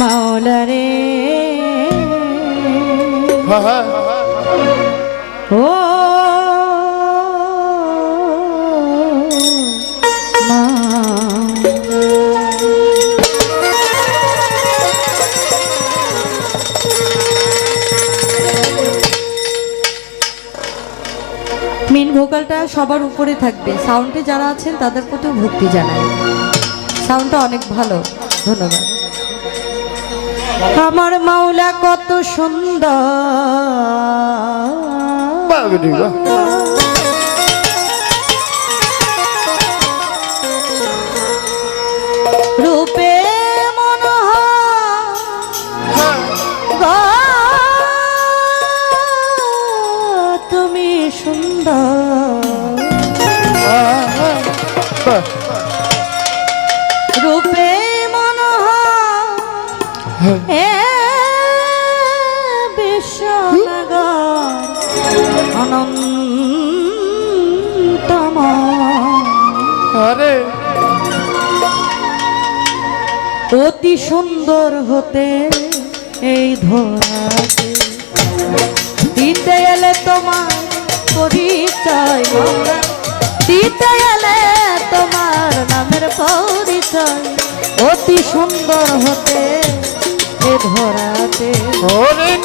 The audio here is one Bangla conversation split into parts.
মাওলা রে ও মেন ভোকালটা সবার উপরে থাকবে, সাউন্ডে যারা আছেন তাদের প্রতি ভক্তি জানাই। সাউন্ডটা অনেক ভালো, ধন্যবাদ। আমার মাওলা কত সুন্দর, রূপে মনোহর, তুমি সুন্দর, রূপে মনোহর, বিশ্বনগর অনন্তময়, অতি সুন্দর হতে এই ধরাতে দিতে এলে তোমার পরিচয়, দিতে এলে তোমার নামের পরিচয়, অতি সুন্দর হতে এ ধরাতে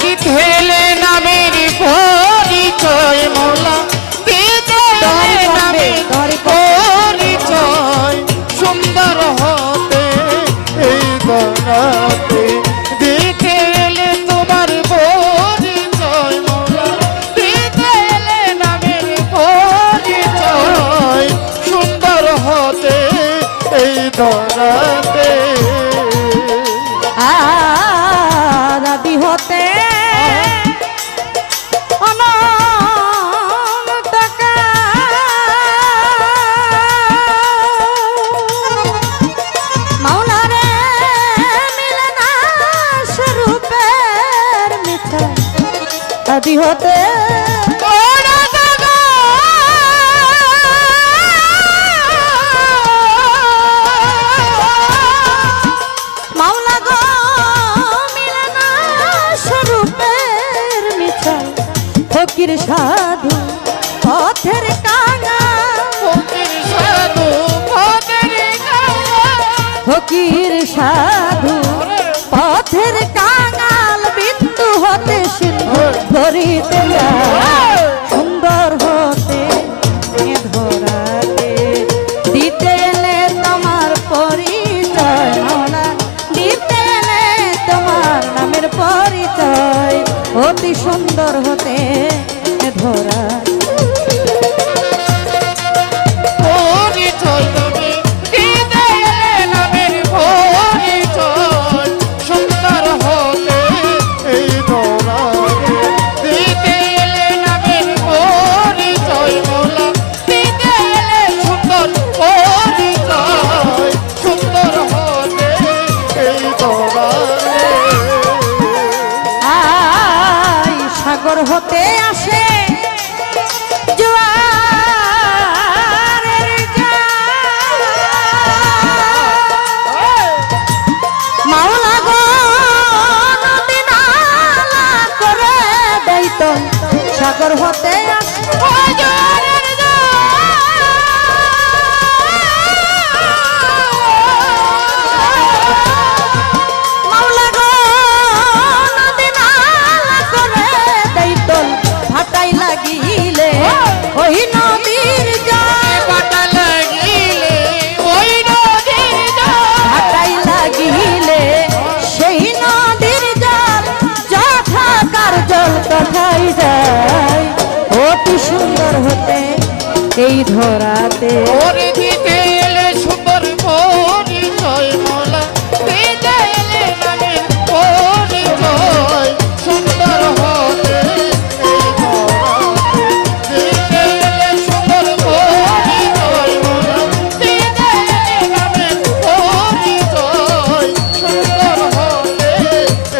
দিতে এলে নামের পরিচয়, মৌলা দিতে এলে নামের পরিচয়, সুন্দর হতে এই ধরাতে দিতে এলে তোমার পরিচয়, মৌলা দিতে এলে নামের পরিচয়, সুন্দর হতে এই ধরাতে আদি হতে মাওলা রে মিলে না স্বরূপের মিঠাই, আদি হতে মাওলা গো মিলে না স্বরূপের মিঠাই, ফকির সাধু পথের কাঙাল, ফকির সাধু পথের কাঙাল, ফকির সাধু পথের কাঙাল, বিন্দু হতে সিন্ধু ধরিতে যায়, সুন্দর হতে এ ধরাতে দিতে এলে তোমার পরিচয়, মাওলা দিতে এলে তোমার নামের পরিচয়, অতি সুন্দর হতে এ ধরাতে পরিচয় তুমি দিতে এলে নামের পরিচয়, সুন্দর হতে এই ধরাতে দিতে এলে নামের পরিচয়, মৌলা দিতে এলে সুন্দর পরিচয়, সুন্দর হতে এই ধরাতে আই সাগর হতে আসে জোয়ারের জল, মাওলা গো নদী নালা করে দেয় তো, সাগর হতে আসে জোয়ারের জল, মাওলা গো নদী নালা করে দেয় তো, ভাটাই লাগিলে ওই নদীর জল, পাটা লাগিলে ওই নদীর জল, ভাটাই লাগিলে সেই নদীর জল, যথাকার জল তথাই যায়, অতি সুন্দর হতে এই ধরাতে ওরে দিতে এলে সুন্দর পরিচয়, মৌলা দিতে এলে নামের পরিচয়, সুন্দর হতে এই ধরাতে দিতে এলে সুন্দর পরিচয়, মৌলা দিতে এলে নামের পরিচয়, সুন্দর হতে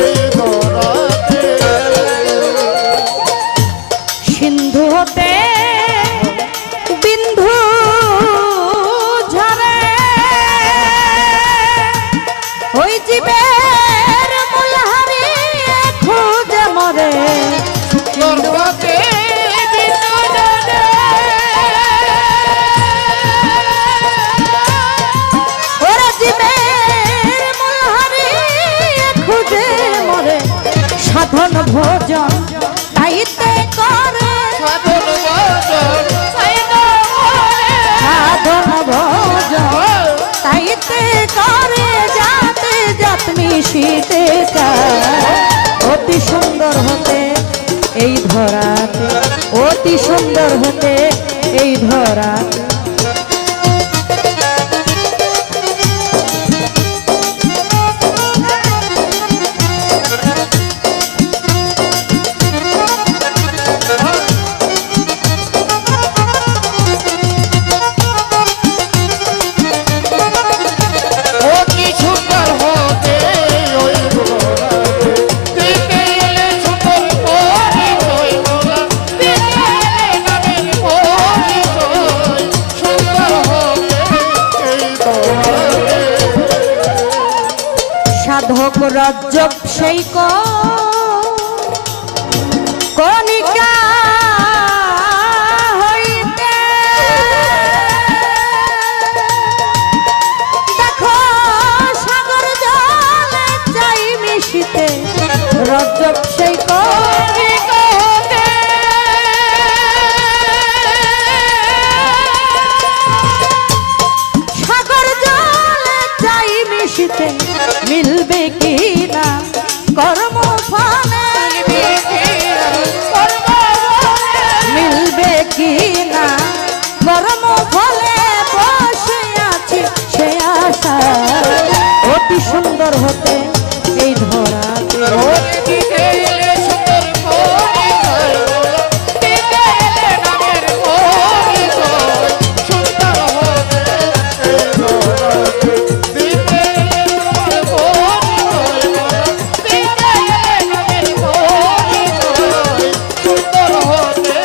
এই ধরাতে সিন্ধু হতে বিন্ধু সুন্দর হতে এই ধরা। ও কি সুন্দর হতে ওই ধরাতে, দিতে এলে সুন্দর পরিচয় মোলা, দিতে এলে নামের পরিচয়, সুন্দর হতে এই ধরাতে। সাধক রজ্জব সেই কণিকা হইতে দেখো সাগর জলে যাই মিশিতে, রজ্জব সেই কণিকা হতে সাগর জলে যাই মিশিতে, মিলবে কি না কর্ম ফলে, মিলবে কি না কর্ম ফলে, বসে আছি সে আশা অতি সুন্দর হতে এই ধরাতে। ও দিতে এলে সুন্দর পরিচয় মোলা, দিতে এলে নামের পরিচয়, সুন্দর হতে এই ধরাতে, দিতে এলে তোমার পরিচয় মোলা, দিতে এলে নামের পরিচয়, সুন্দর হতে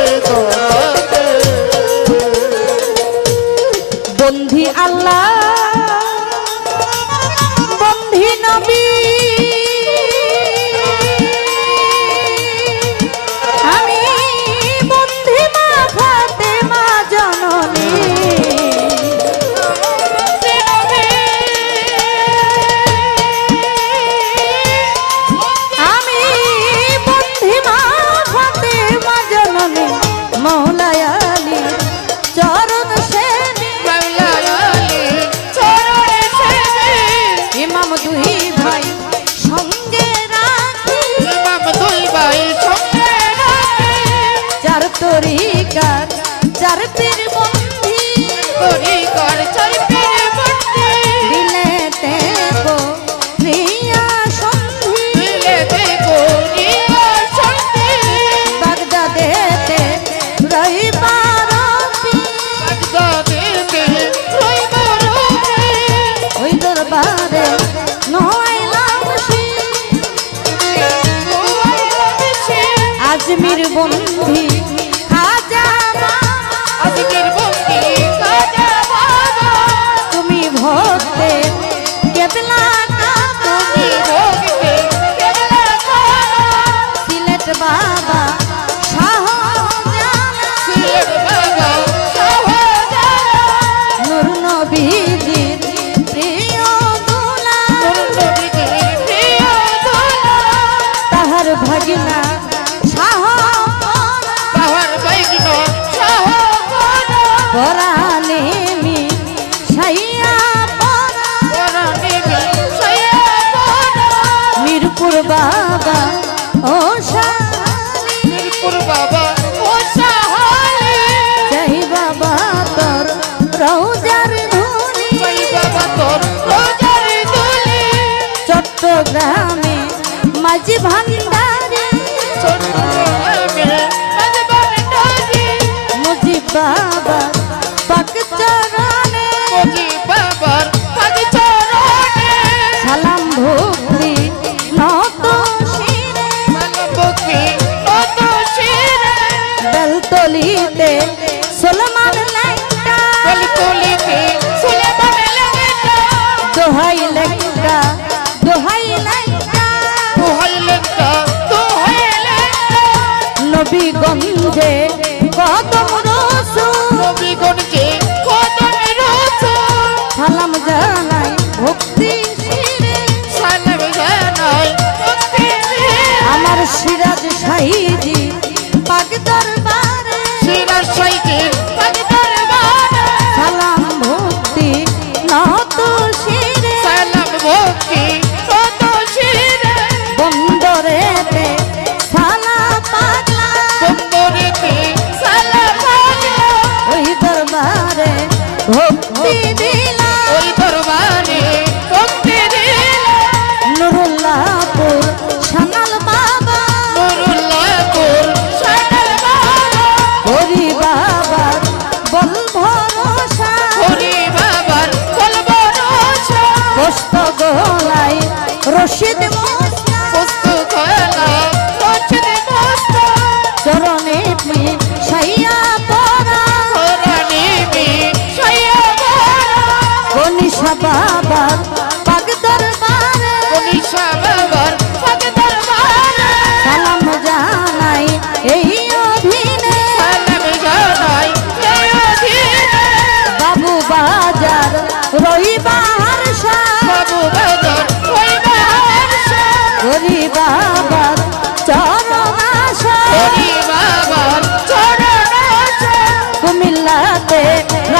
এই ধরাতে। বন্ধি আল্লাহ বন্ধি নবী, আমি বন্ধি মা ফাতেমা জননী, আমি বন্ধি মা ফাতেমা জননী, মৌলায় আলী চরণ সেবী, ইমাম দুই ভাই সঙ্গে রাখি, চার তরিকার চার পীর বন্ধি, দিলেতে গো প্রিয়া সন্ধি, বাগদাদেতে রহিবার ওই দরবারে নয়লাম আজমির বন্ধি খাজা তুমি ভক্তে কেবলা সিলেট বাবা নূর নবীজির প্রিয় দুলা, তাহার ভাগিনা শাহ পরাণে মি সাইয়া পরা, মিরপুর বাবা ও বাবা ও যাই বাবা তোর রৌজার ধুলি, বাবা তোর রোজার দুলি, চট্টগ্রামে মাঝি ভান্ডারে, মুজিব বাবা পাক চরণে, সালাম ভক্তি নত শিরে, বেলতলিতে সলমান লাইটা, দোহাই লাইটা দোহাই লাইটা, নবীগঞ্জে কদম রসুল, সালাম জানাই ভক্তি শিরে, আমার সিরাজ শাহীজি পাক দরবারে, সালাম ভক্তি নত শিরে, বন্দরেতে সালা পাগলা,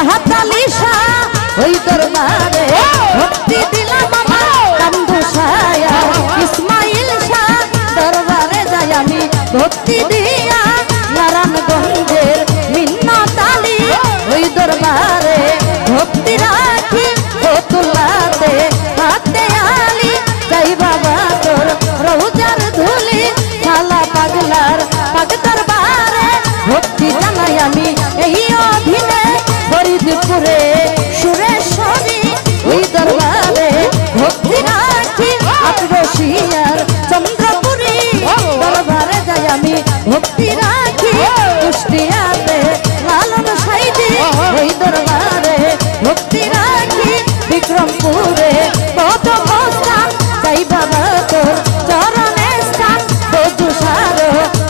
হাতালিশা ওই দরবারে ভক্তি দিলাম আমার কান্দু ছায়া ইসমাইল শাহ দরবারে যাই আমি ভক্তি দিয়া নারায়ণগঞ্জের মিন্নত আলী ওই দরবারে ভক্তি রাখি ফতুল্লাতে হাতে আলী যাই বাবা তোর রোজার ধুলি শালা পাগলার পাগ দরবারে ভক্তি জানাই আমি এই অধীনে ফরিদপুরে সুরেশ্বরী ওই দরবারে ভক্তি রাখি আটরশিয়ার চন্দ্রপুরী দরবারে যাই আমি ভক্তি রাখি কুষ্টিয়াতে লালন সাইদি ওই দরবারে ভক্তি রাখি বিক্রমপুরে কত স্থান যাই বাবা তোর চরণে স্থান বধুসার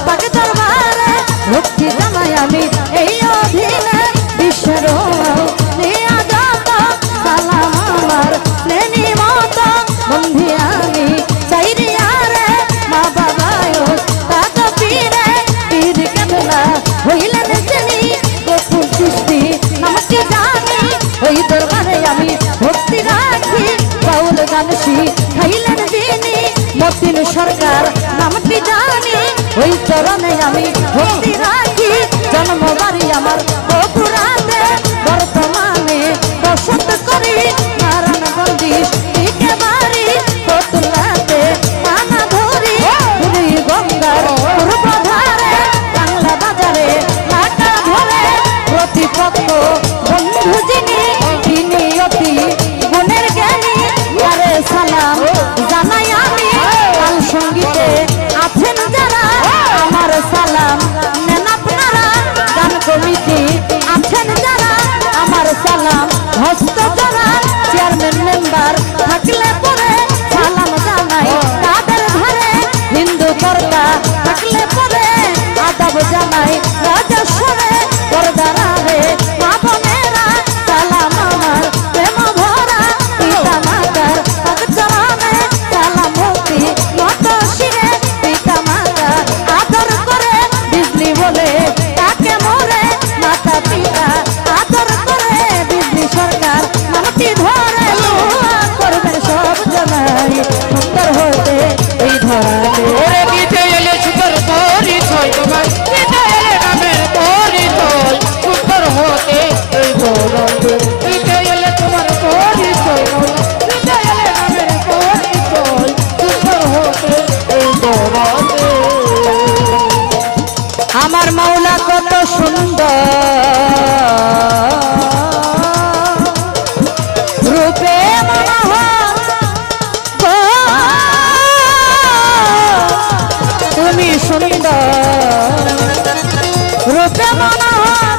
পাক দরবারে ভক্তি জানাই আমি এই অধীনে বিশ্বের নিয়া যত সালাম আমার প্রেমী মত বন্ধি আমি চাইরি আরে মা বাবায় তাত পীরে পীর কেবলা হইলেন যিনি গোপুর সৃষ্টি আমাকে জানি ওই দরবারে আমি ভক্তি রাখি বাউল গান খাইলেন যিনি মতিন সরকার নামটি জানি ওই চরণে আমি ভক্তি রাখি জন্মবাড়ি আমার বগুড়াতে বর্তমানে বসত করি নারায়ণগঞ্জ দিকে বাড়ি ফতুল্লাতে পানা ধরি বুড়ি গঙ্গার পূর্বধারে বাংলা বাজারে লাটা ধরে প্রতিপক্ষ বন্ধু যিনি তিনি অতি গুণের জ্ঞানী তারে সালাম জানাই আমি কাল সঙ্গীতে আছেন যারা আমার সালাম নেন আপনারা গান কমিটি আছেন যারা আমার সালাম হস্ত যারা চেয়ারম্যান মেম্বার থাকলে পরে সালাম জানাই তাদের ধারে হিন্দু কর্তা থাকলে পরে আদব জানাই রাজস্বরে করদারে মা বোনেরা সালাম আমার প্রেম ভরা পিতা মাতার পাক চরণে সালাম ভক্তি নত শিরে পিতা মাতা আদর করে বিজলি বলে তাকে মোরে মাতা পিতা আদর করে বিজলি সরকার নামটি ধরে লোহা করবেন সব জানাই সুন্দর হতে এই ধরালে ওরে দিতে এলে সুন্দর পরিচয় তোমার দিতে এলে নামের পরিচয় সুন্দর হতে এই দৌলতে দিতে এলে তোমার পরিচয় দিতে এলে নামের পরিচয় সুন্দর হতে এই দৌলতে আমার মাওলা কত সুন্দর রূপে মনোহর গো, তুমি সুন্দর রূপে মনোহর